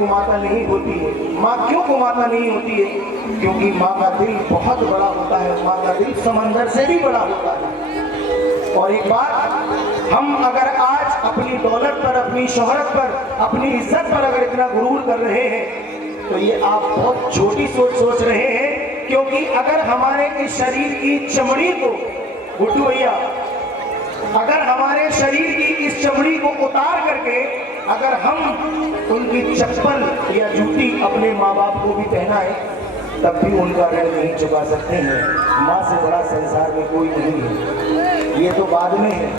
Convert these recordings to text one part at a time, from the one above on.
कुमाता नहीं होती है। माँ क्यों कुमाता नहीं होती है? क्योंकि माँ का दिल बहुत बड़ा होता है, माँ का दिल समंदर से भी बड़ा होता है। और एक बात, हम अगर आज अपनी दौलत पर, अपनी शोहरत पर, अपनी इज्जत पर अगर इतना गुरूर कर रहे हैं तो ये आप बहुत छोटी सोच रहे हैं। क्योंकि अगर हमारे इस शरीर की चमड़ी को, गुड्डू भैया, अगर हमारे शरीर की इस चमड़ी को उतार करके अगर हम उनकी चप्पल या जूती अपने माँ बाप को भी पहनाए तब भी उनका ऋण नहीं चुका सकते हैं। माँ से बड़ा संसार में कोई नहीं है। ये तो बाद में है।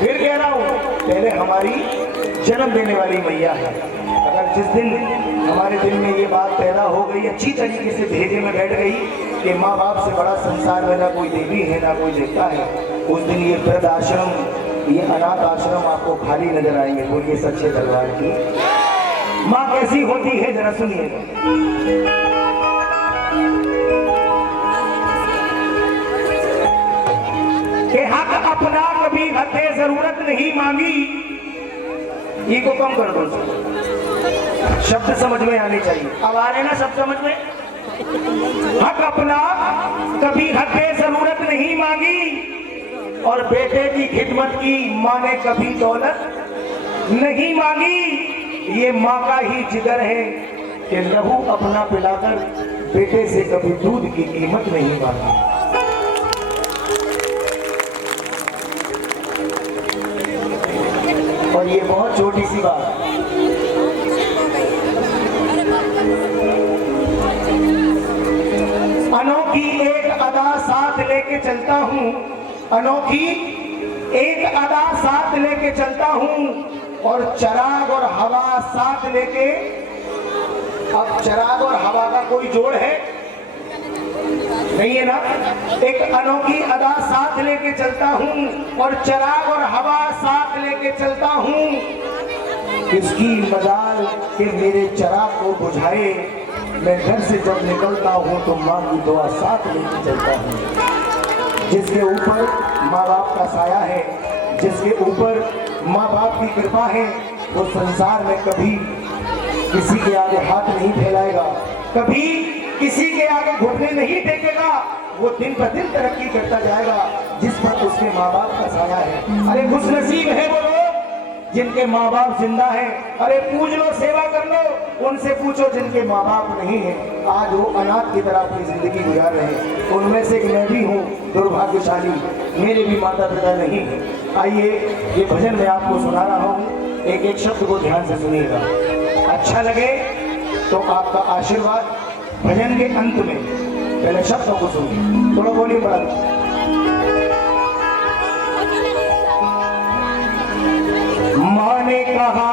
फिर कह रहा हूँ, पहले हमारी जन्म देने वाली मैया है। अगर जिस दिन हमारे दिल में ये बात पैदा हो गई, अच्छी तरीके से भेजे में बैठ गई कि माँ बाप से बड़ा संसार में ना कोई देवी है ना कोई देवता है, उस दिन ये वृद्ध आश्रम, ये अनाथ आश्रम आपको खाली नजर आएंगे। बोलिए सच्चे दरबार की माँ कैसी होती है, जरा सुनिए। कि हक अपना कभी हथे जरूरत नहीं मांगी। ये को कम कर दो, शब्द समझ में आने चाहिए। अब आ रहे ना शब्द समझ में? हक अपना कभी हथे जरूरत नहीं मांगी और बेटे की खिदमत की माँ ने कभी दौलत नहीं मांगी। ये माँ का ही जिगर है कि लहू अपना पिलाकर बेटे से कभी दूध की कीमत नहीं मांगी। और ये बहुत छोटी सी बात, अनोखी एक अदा साथ लेके चलता हूँ, अनोखी एक अदा साथ लेके चलता हूँ और चिराग और हवा साथ लेके। अब चिराग और हवा का कोई जोड़ है नहीं है ना? एक अनोखी अदा साथ लेके चलता हूँ और चिराग और हवा साथ लेके चलता हूँ। इसकी मजाल के मेरे चिराग को बुझाए, मैं घर से जब निकलता हूँ तो माँ की दुआ साथ लेके चलता हूँ। जिसके ऊपर माँ बाप का साया है, जिसके ऊपर माँ बाप की कृपा है, वो संसार में कभी किसी के आगे हाथ नहीं फैलाएगा, कभी किसी के आगे घुटने नहीं टेकेगा। वो दिन ब दिन तरक्की करता जाएगा जिस पर उसके माँ बाप का साया है। अरे खुश नसीब है वो लोग जिनके माँ बाप जिंदा है। अरे पूज लो, सेवा कर लो, उनसे पूछो जिनके माँ बाप नहीं है। आज वो अनाथ की तरह अपनी जिंदगी गुजार रहे हैं। उनमें से मैं भी हूँ दुर्भाग्यशाली, मेरे भी माता पिता नहीं है। आइए ये भजन मैं आपको सुना रहा हूँ, एक एक शब्द को ध्यान से सुनिएगा। अच्छा लगे तो आपका आशीर्वाद भजन के अंत में। पहले शब्दों को सुनिए, थोड़ा बोलिए बड़ा। माँ ने कहा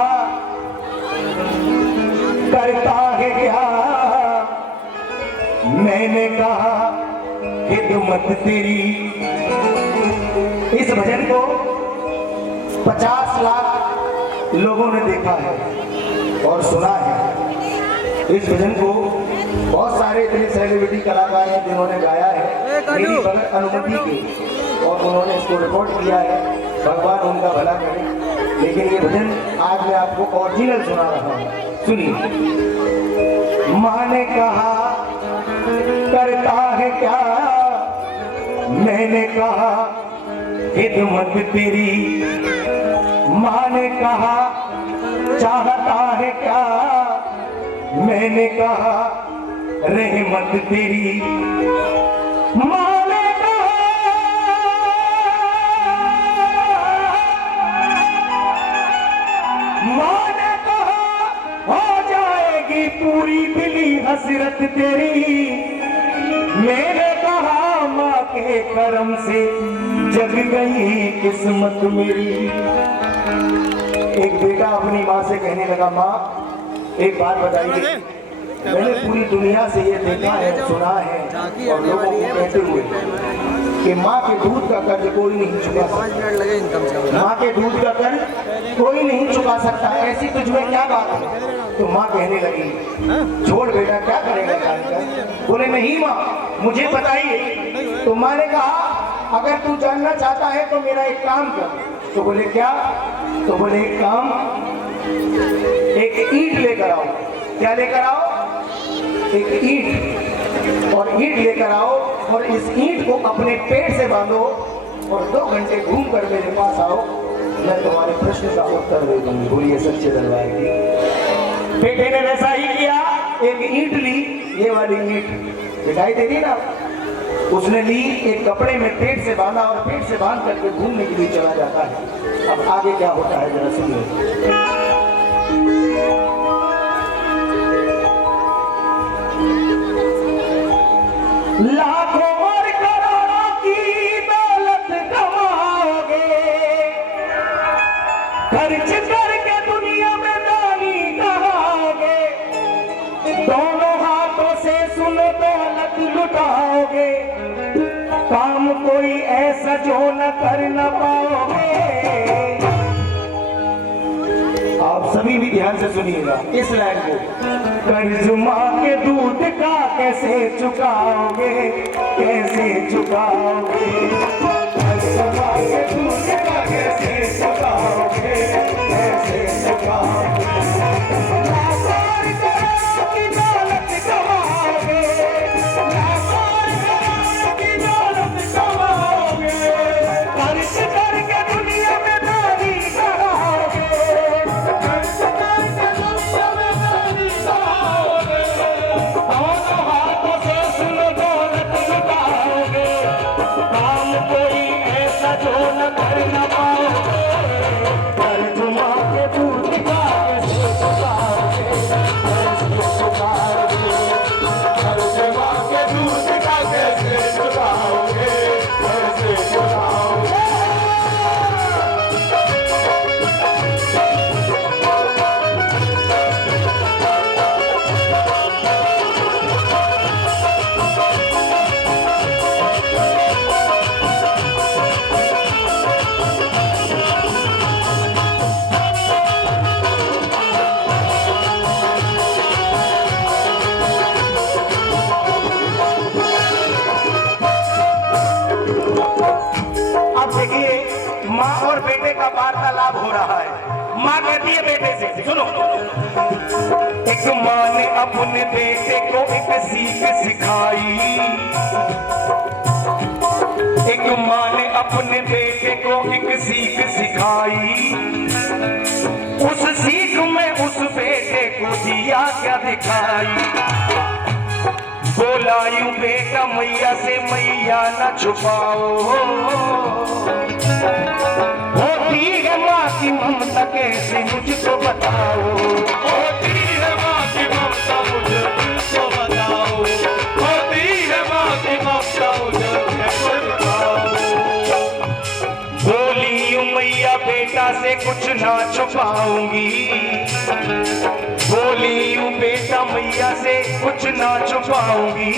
करता है क्या, मैंने कहा खिदमत तेरी। इस भजन को 50 लाख लोगों ने देखा है और सुना है। इस भजन को बहुत सारे इतने सेलिब्रिटी कलाकार हैं जिन्होंने गाया है मेरी बगैर अनुमति की, और उन्होंने इसको रिकॉर्ड किया है। भगवान उनका भला करे। लेकिन ये भजन आज मैं आपको ओरिजिनल सुना रहा हूँ, सुनिए। माँ ने कहा करता है क्या, मैंने कहा खिदमत तेरी। माँ ने कहा चाहता है क्या, मैंने कहा रहमत तेरी। माँ ने कहा हो जाएगी पूरी दिली हसरत तेरी। मैंने कहा माँ के करम से जग गई किस्मत मेरी। एक बेटा अपनी माँ से कहने लगा, माँ एक बात बताइए, मैंने पूरी दुनिया से ये देखा है, सुना है और लोगों को कहते हुए कि माँ के दूध का कर्ज कोई नहीं चुका सकता, माँ के दूध का कर्ज कोई नहीं चुका सकता, ऐसी तुझ में क्या बात है? तो माँ कहने लगी, छोड़ बेटा क्या करेगा जानकर। बोले नहीं माँ मुझे बताइए। तो माँ ने कहा अगर तू जानना चाहता है तो मेरा एक काम कर। तो बोले क्या? तो बोले एक काम, एक ईंट लेकर आओ। क्या लेकर आओ? एक ईंट, और ईंट लेकर आओ और इस ईंट को अपने पेट से बांधो और 2 घंटे घूम कर मेरे पास आओ, मैं तुम्हारे प्रश्न का उत्तर दे दूंगी। बोलिए सच्चे दरबार की। बेटे ने वैसा ही किया, एक ईंट ली, ये वाली ईंट दिखाई दे रही ना, उसने ली, एक कपड़े में पेट से बांधा और पेट से बांध करके घूमने के लिए चला जाता है। अब आगे क्या होता है जरा सुनिए। लाखों और करोड़ों की दौलत कमाओगे, खर्च करके दुनिया में दानी कहाओगे, दोनों हाथों से सुनो दौलत लुटाओगे, काम कोई ऐसा जो न कर न पाओगे। आप सभी भी ध्यान से सुनिएगा इस लाइन को। कर्ज मां के दूध का कैसे चुकाओगे, कैसे चुकाओगे, कर्ज मां के दूध का कैसे चुकाओगे, कैसे चुकाओगे। लाखों करोड़ों की दौलत कमाओगे, लाखों करोड़ों की दौलत कमाओगे, खर्च करके दुनिया में दानी कराओगे, खर्च करके दुनिया में दानी कराओगे, दोनों हाथों से सुनो दौलत लुटाओगे, काम कोई ऐसा जो न कर न पाओगे, कर्ज मां के दूध का कैसे चुकाओगे, कैसे चुकाओगे, कर्ज मां के दूध का कैसे चुकाओगे, कैसे चुकाओगे। अब देखिए माँ और बेटे का वार्तालाप हो रहा है। माँ कहती है बेटे से, सुनो, एक माँ ने अपने बेटे को एक सीख सिखाई, एक माँ ने अपने बेटे को एक सीख सिखाई, उस सीख में उस बेटे को दिया क्या दिखाई, बोला यूं बेटा मैया से मैया न छुपाओ, होती है माँ की ममता कैसे मुझको बताओ, होती है माँ की ममता मुझे तुझको बताओ, होती है माँ की ममता मुझे तुझको बताओ। बोली यूं मैया बेटा से कुछ ना छुपाऊंगी, बोली यूं बेटा मैया से कुछ ना छुपाऊंगी,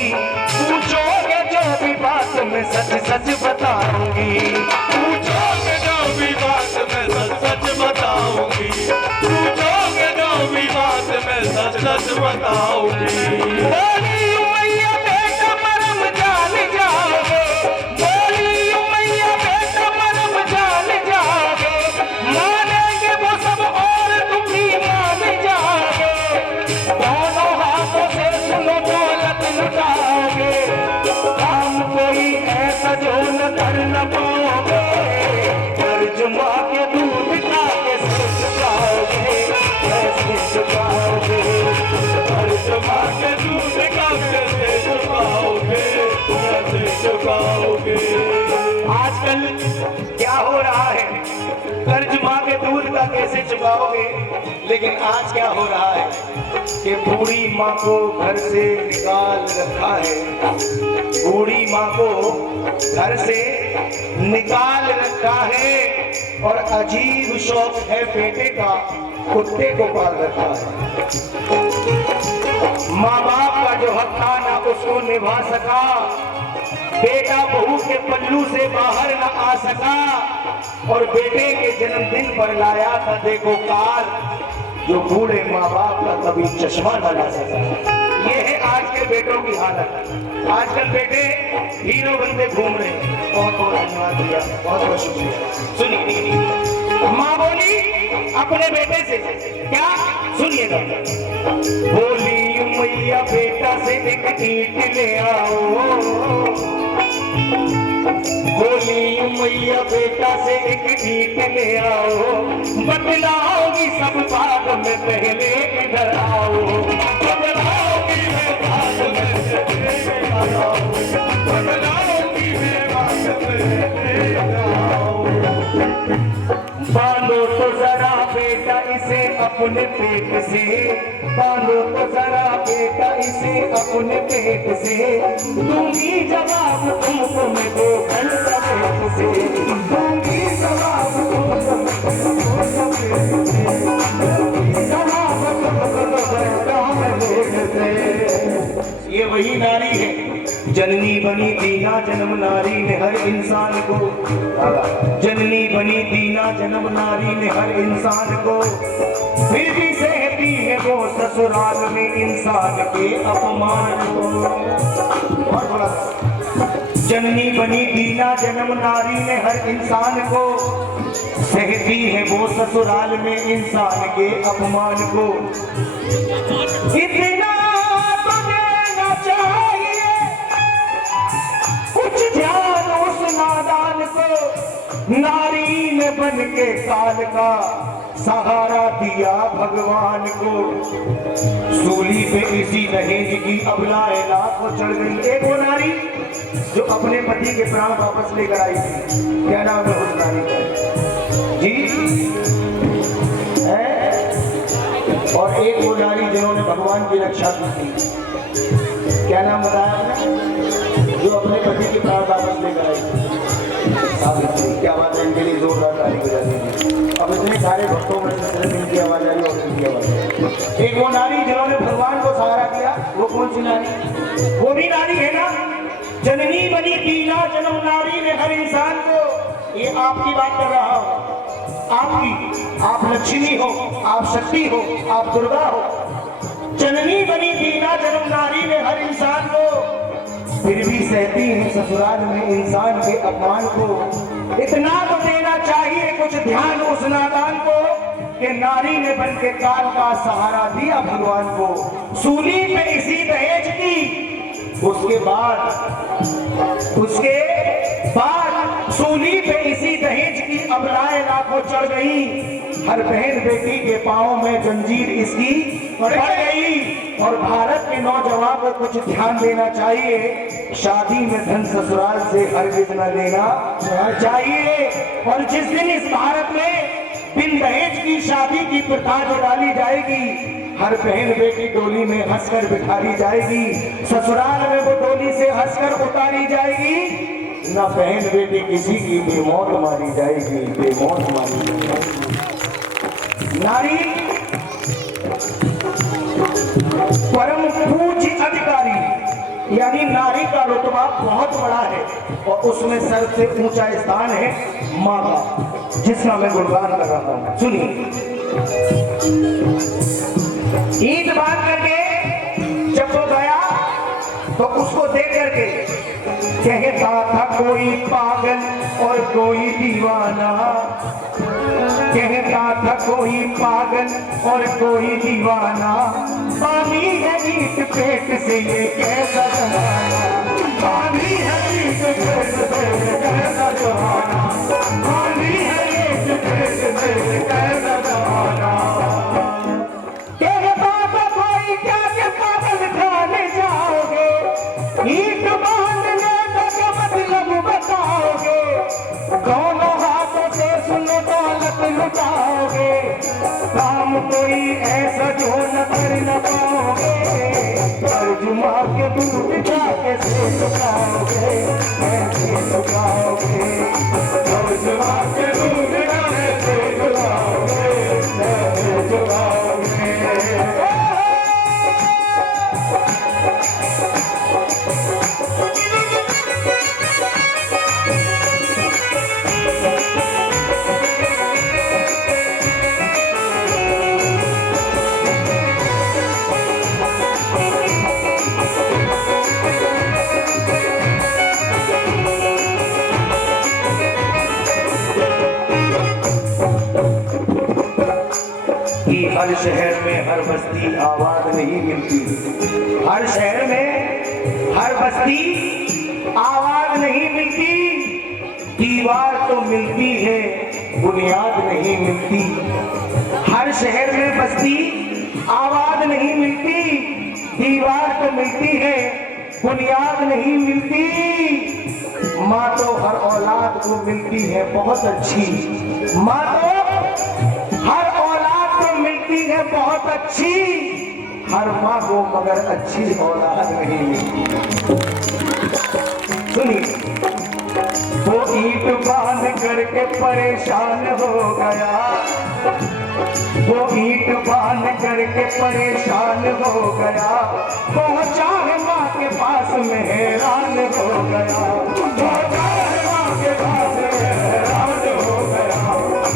पूछोगे जो भी बात मैं सच सच बताऊंगी, पूछोगे जो भी बात मैं सच सच बताऊंगी, पूछोगे जो भी बात मैं सच सच बताऊंगी। बोली यूं मैया बेटा मरम जान जाओगे, बोली यूं मैया बेटा मरम जान जाओगे, मानेंगे वो सब और तुम भी मान जाओगे, दोनों हाथों से सुनो दौलत लुटाओगे, काम कोई ऐसा जो न कर न पाओगे, कर्ज माँ के दूध का कैसे चुकाओगे, कैसे चुकाओगे, कर्ज माँ के दूध का कैसे चुकाओगे, कैसे चुकाओगे। आजकल क्या हो रहा है, कर्ज माँ के दूध का कैसे चुकाओगे, लेकिन आज क्या हो रहा है कि बूढ़ी माँ को घर से निकाल रखा है, बूढ़ी माँ को घर से निकाल रखा है और अजीब शौक है बेटे का, कुत्ते को पाल रखा है। माँ बाप का जो हक था ना उसको निभा सका, बेटा बहू के पल्लू से बाहर न आ सका और बेटे के जन्मदिन पर लाया था देखो कार, जो बूढ़े माँ बाप का कभी चश्मा न ला सका। ये है आज के बेटों की हालत। आजकल बेटे हीरो बनते घूम रहे हैं। बहुत बहुत धन्यवाद भैया, बहुत बहुत शुक्रिया। सुनिए माँ बोली अपने बेटे से, क्या सुनिएगा, बोली मैया बेटा से एक ईंट ले आओ, बोली मैया बेटा से एक ईंट ले आओ, बतलाओगी सब बात में पहले इधर आओ, बतलाओगी मैं बात में पहले इधर आओ, बतलाओगी मैं बात में पहले इधर आओ। बांधो तो जरा बेटा इसे अपने पेट से, बांधो तो जरा बेटा इसे अपने पेट से, दूंगी जवाब तुमको मैं 2 घंटा पेट से, दूंगी जवाब तुमको मैं 2 घंटा पेट से, जवाब तुमको 2 घंटा पेट से। ये वही नारी है जननी बनी दीना जन्म नारी ने हर इंसान को, जननी बनी दीना जन्म नारी ने हर इंसान को, फिर भी सहती है वो ससुराल में इंसान के अपमान को। और थोड़ा जननी बनी दीना जन्म नारी ने हर इंसान को, सहती है वो ससुराल में इंसान के अपमान को। इतना तो देना चाहिए कुछ ध्यान उस नादान को, नारी ने बन के काल का सहारा दिया भगवान को, सूली पे इसी दहेज की अबलाए लाख को चढ़ गई। एक वो नारी जो अपने पति के प्राण वापस लेकर आई थी, क्या नाम है उस नारी का जी है? और एक वो नारी जिन्होंने भगवान की रक्षा की थी, क्या नाम बताया आपने? जो अपने पति के प्राण वापस लेकर आई थी, सावित्री। क्या बात है, इनके लिए जोरदार ताली हो जाती है। अब इतने सारे भक्तों में से सिर्फ इनकी आवाज आई और इनकी आवाज आई। एक वो नारी जिन्होंने भगवान को सहारा दिया, वो कौन सी नारी? वो भी नारी है ना, जननी बनी दीना जन्म नारी ने हर इंसान को। ये आपकी बात कर रहा हूं, आपकी। आप लक्ष्मी हो, आप शक्ति हो, आप दुर्गा हो। जननी बनी दीना जन्म नारी ने हर इंसान को, फिर भी सहती है ससुराल में इंसान के अपमान को। इतना तो देना चाहिए कुछ ध्यान उस नादान को, कि नारी ने बन के काल का सहारा दिया भगवान को, सूली पे इसी दहेज की। उसके बाद सूली पे इसी दहेज की अबलाए लाखों चढ़ गई। हर बहन बेटी के पांव में जंजीर इसकी पड़ गई। और भारत के नौजवान को कुछ ध्यान देना चाहिए, शादी में धन ससुराल से हरगिज न लेना चाहिए। और जिस दिन इस भारत में बिन दहेज की शादी की प्रथा जो डाली जाएगी, हर बहन बेटी डोली में हंसकर बिठारी जाएगी, ससुराल में वो डोली से हंसकर उतारी जाएगी। न बहन बेटी किसी की बेमौत मारी जाएगी, बेमौत मारी जाएगी। नारी परम पूज्य अधिकारी, यानी नारी का रुतबा बहुत बड़ा है और उसमें सबसे ऊंचा स्थान है माँ का, जिसका मैं गुणगान कर रहा हूं। सुनिए, ईद बांध करके जब वो गया तो उसको देख करके कहता था कोई पागल और कोई दीवाना, कहता था कोई पागल और कोई दीवाना, पानी है ईट पेट से ये कैसा जमाना, पानी है ईट पेट से ये कैसा जमाना, पानी है ईट पेट से ये कैसा जमाना। कहता था कोई क्या के पागल खाने जाओगे, ईट बांधने का मतलब बताओगे, दोनों हाथों से सुनो दौलत लुटाओगे, काम कोई ऐसा जो न कर न पाओगे, तर्जुमा के दूध जाके से चुकाओगे, ऐसे चुकाओगे, तर्जुमा के दूध जाके से चुकाओगे, ऐसे चुकाओगे। हर बस्ती आवाज नहीं मिलती। हर शहर में हर बस्ती आवाज नहीं मिलती। दीवार तो मिलती है, बुनियाद नहीं मिलती। हर शहर में बस्ती आवाज नहीं मिलती। दीवार तो मिलती है, बुनियाद नहीं मिलती। माँ तो हर औलाद को मिलती है बहुत अच्छी। माँ तो हर औलाद को मिलती है बहुत अच्छी। हर माँ को मगर अच्छी औलाद नहीं मिलती। सुनिए, वो ईंट बांध करके परेशान हो गया। वो ईंट बांध करके परेशान हो गया। पहुंचा है माँ के पास में हैरान हो गया। पहुंचा है माँ के पास में हैरान हो गया।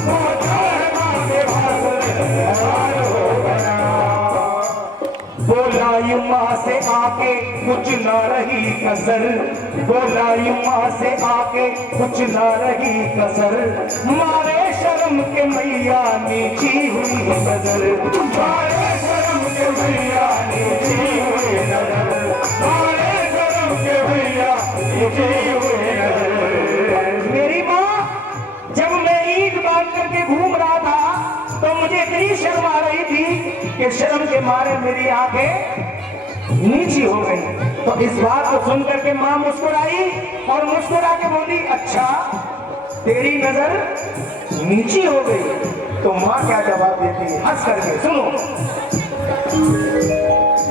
पहुंचा है माँ के पास में हैरान हो गया। बोला यूं माँ से आके कुछ ना रही कसर। बोला यूं माँ से आके कुछ ना रही कसर। मारे शर्म के मैया नीची हुई नजर। मारे शर्म के मैया नीची हुई नजर। मारे शर्म के मैया नीची हुई नजर। मेरी माँ जब मैं ईंट बांध करके घूम रहा था तो मुझे इतनी शर्म आ रही थी कि शर्म के मारे मेरी आंखें नीची हो गई। तो इस बात को सुन करके माँ मुस्कुराई और मुस्कुरा के बोली, अच्छा तेरी नजर नीची हो गई। तो माँ क्या जवाब देती है हंस करके, सुनो।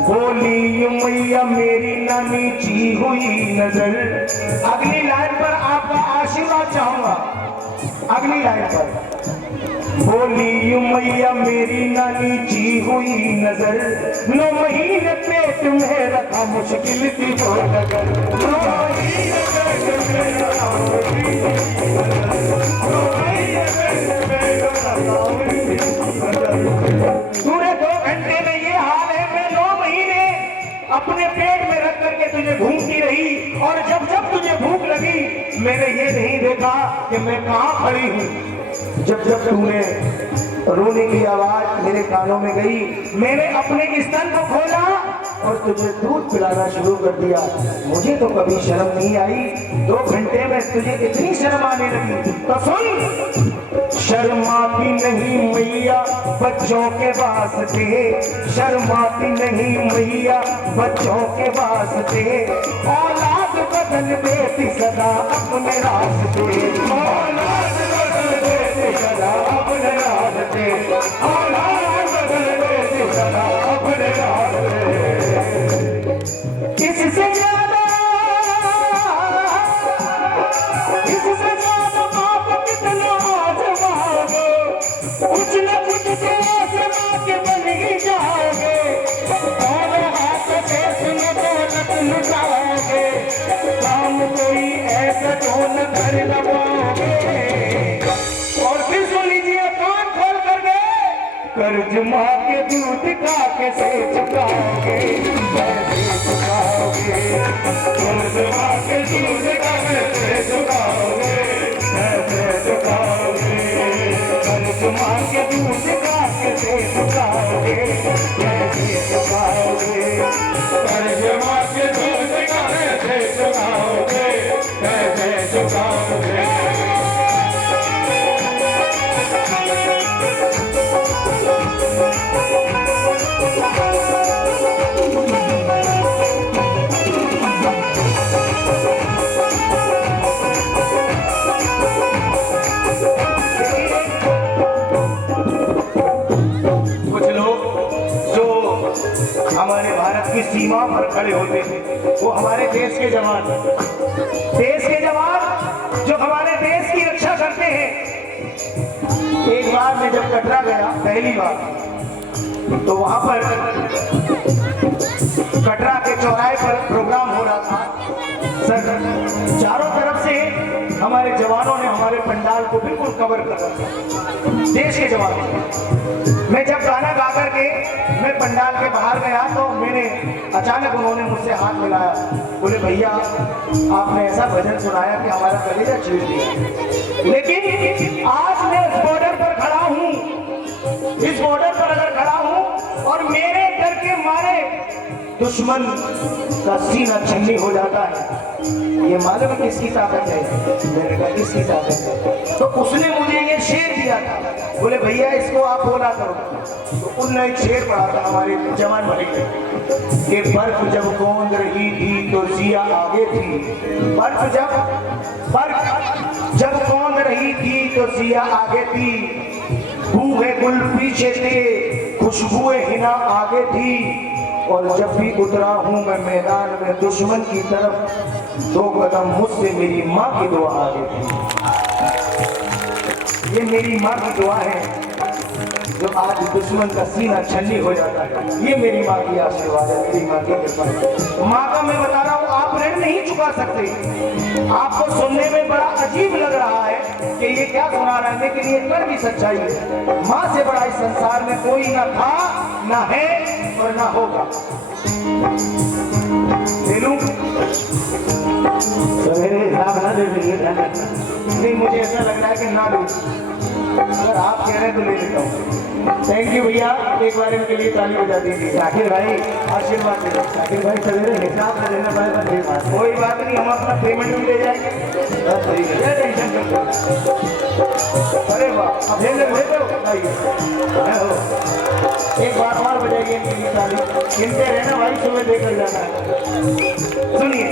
बोली यूं मैया मेरी ना नीची हुई नजर। अगली लाइन पर आपका आशीर्वाद चाहूंगा। अगली लाइन पर बोली यूं मैया मेरी ना नीची हुई नजर। 9 महीने पेट में रखा मुश्किल थी वो नगर। 9 महीने पेट में रखा मुश्किल थी वो नगर। 9 महीने पेट में रखा मुश्किल थी वो नगर। पूरे 2 घंटे में ये हाल है। मैं 9 महीने अपने पेट में रख करके तुझे घूमती रही और जब जब तुझे भूख लगी मैंने ये नहीं देखा कि मैं कहाँ खड़ी हूँ। जब जब तूने रोने की आवाज मेरे कानों में गई, मैंने अपने स्तन को खोला और तुझे दूध पिलाना शुरू कर दिया। मुझे तो कभी शर्म नहीं आई। 2 घंटे में तुझे इतनी शर्म आने लगी। तो सुन, शर्माती नहीं मैया बच्चों के वास्ते। शर्माती नहीं मैया बच्चों के वास्ते। औलाद बदल देती सदा अपने रास्ते। औलाद बदल देती सदा अपने रास्ते। औलाद बदल देती सदा अपने रास्ते। इससे ज्यादा आप कितना आजमाओगे। कुछ न कुछ से माँ के बन ही जाओगे। और हाथ से सुन दौलत लुटाओगे। काम कोई ऐसा तो न कर लगाओगे। और फिर सुन लीजिए कान खोल कर गए। कर्ज माँ के दूध का कैसे चुकाओगे। कैसे चुकाओगे। कर्ज माँ के दूध का कैसे चुकाओगे। कैसे चुकाओगे। कर्ज माँ के दूध का कैसे चुकाओगे। कैसे चुकाओगे। कर्ज माँ के दूध का कैसे चुकाओगे। कैसे चुकाओगे। हमारे भारत की सीमा पर खड़े होते हैं वो हमारे देश के जवान जो हमारे देश की रक्षा करते हैं। एक बार मैं जब कटरा गया पहली बार तो वहां पर कटरा के चौराहे पर प्रोग्राम हो रहा था। सर चारों तरफ से हमारे जवानों ने हमारे पंडाल को बिल्कुल कवर कर रखा, देश के जवानों। मैं जब गाना गा करके मैं पंडाल के बाहर गया तो मैंने अचानक उन्होंने मुझसे हाथ मिलाया। बोले भैया आपने ऐसा भजन सुनाया कि हमारा कलेजा चीर दिया। लेकिन आज मैं इस बॉर्डर पर खड़ा हूँ, इस बॉर्डर पर अगर खड़ा हूँ और दुश्मन का सीना छन्नी हो जाता है। ये मालूम है किसकी ताकत है? मैंने कहा किसकी ताकत है? तो उसने मुझे ये शेर दिया था, बोले भैया इसको आप बोला करो। तो उनने एक शेर पढ़ा था हमारे जवान भाई के, बर्फ जब कौंद रही थी तो जिया आगे थी। बर्फ जब कौंद रही थी तो जिया आगे थी। बूहे गुल पीछे थे, खुशबुए हिना आगे थी। और जब भी उतरा हूं मैं मैदान में दुश्मन की तरफ, 2 कदम मुझसे मेरी माँ की दुआ आगे थी। ये मेरी माँ की दुआ है जो आज दुश्मन का सीना छन्नी हो जाता है। ये मेरी माँ की आशीर्वाद है, मेरी माँ की कृपा है। माँ का मैं बता रहा हूँ, आप ऋण नहीं चुका सकते। आपको सुनने में बड़ा अजीब लग रहा है कि ये क्या सुना रहा है, लेकिन ये पर भी सच्चाई है। माँ से बड़ा इस संसार में कोई ना था, ना है और ना होगा। ले लूं? सवेरे हिसाब ना ले लीजिए, नहीं मुझे ऐसा लग रहा है कि ना लूं। अगर आप कह रहे हैं तो ले लेता हूँ। थैंक यू भैया, एक बार इनके लिए ताली बजा दीजिए। शाकिर भाई आशीर्वाद दे दो। शाकिर भाई सवेरे हिसाब से लेना पड़ेगा। कोई बात नहीं, हम अपना पेमेंट भी ले जाएंगे। बस ठीक है, टेंशन करते। अरे वाह, अब ले दो एक बार और बजाइए इनके लिए ताली। इनसे रहना भाई, सुबह देकर जाना है। सुनिए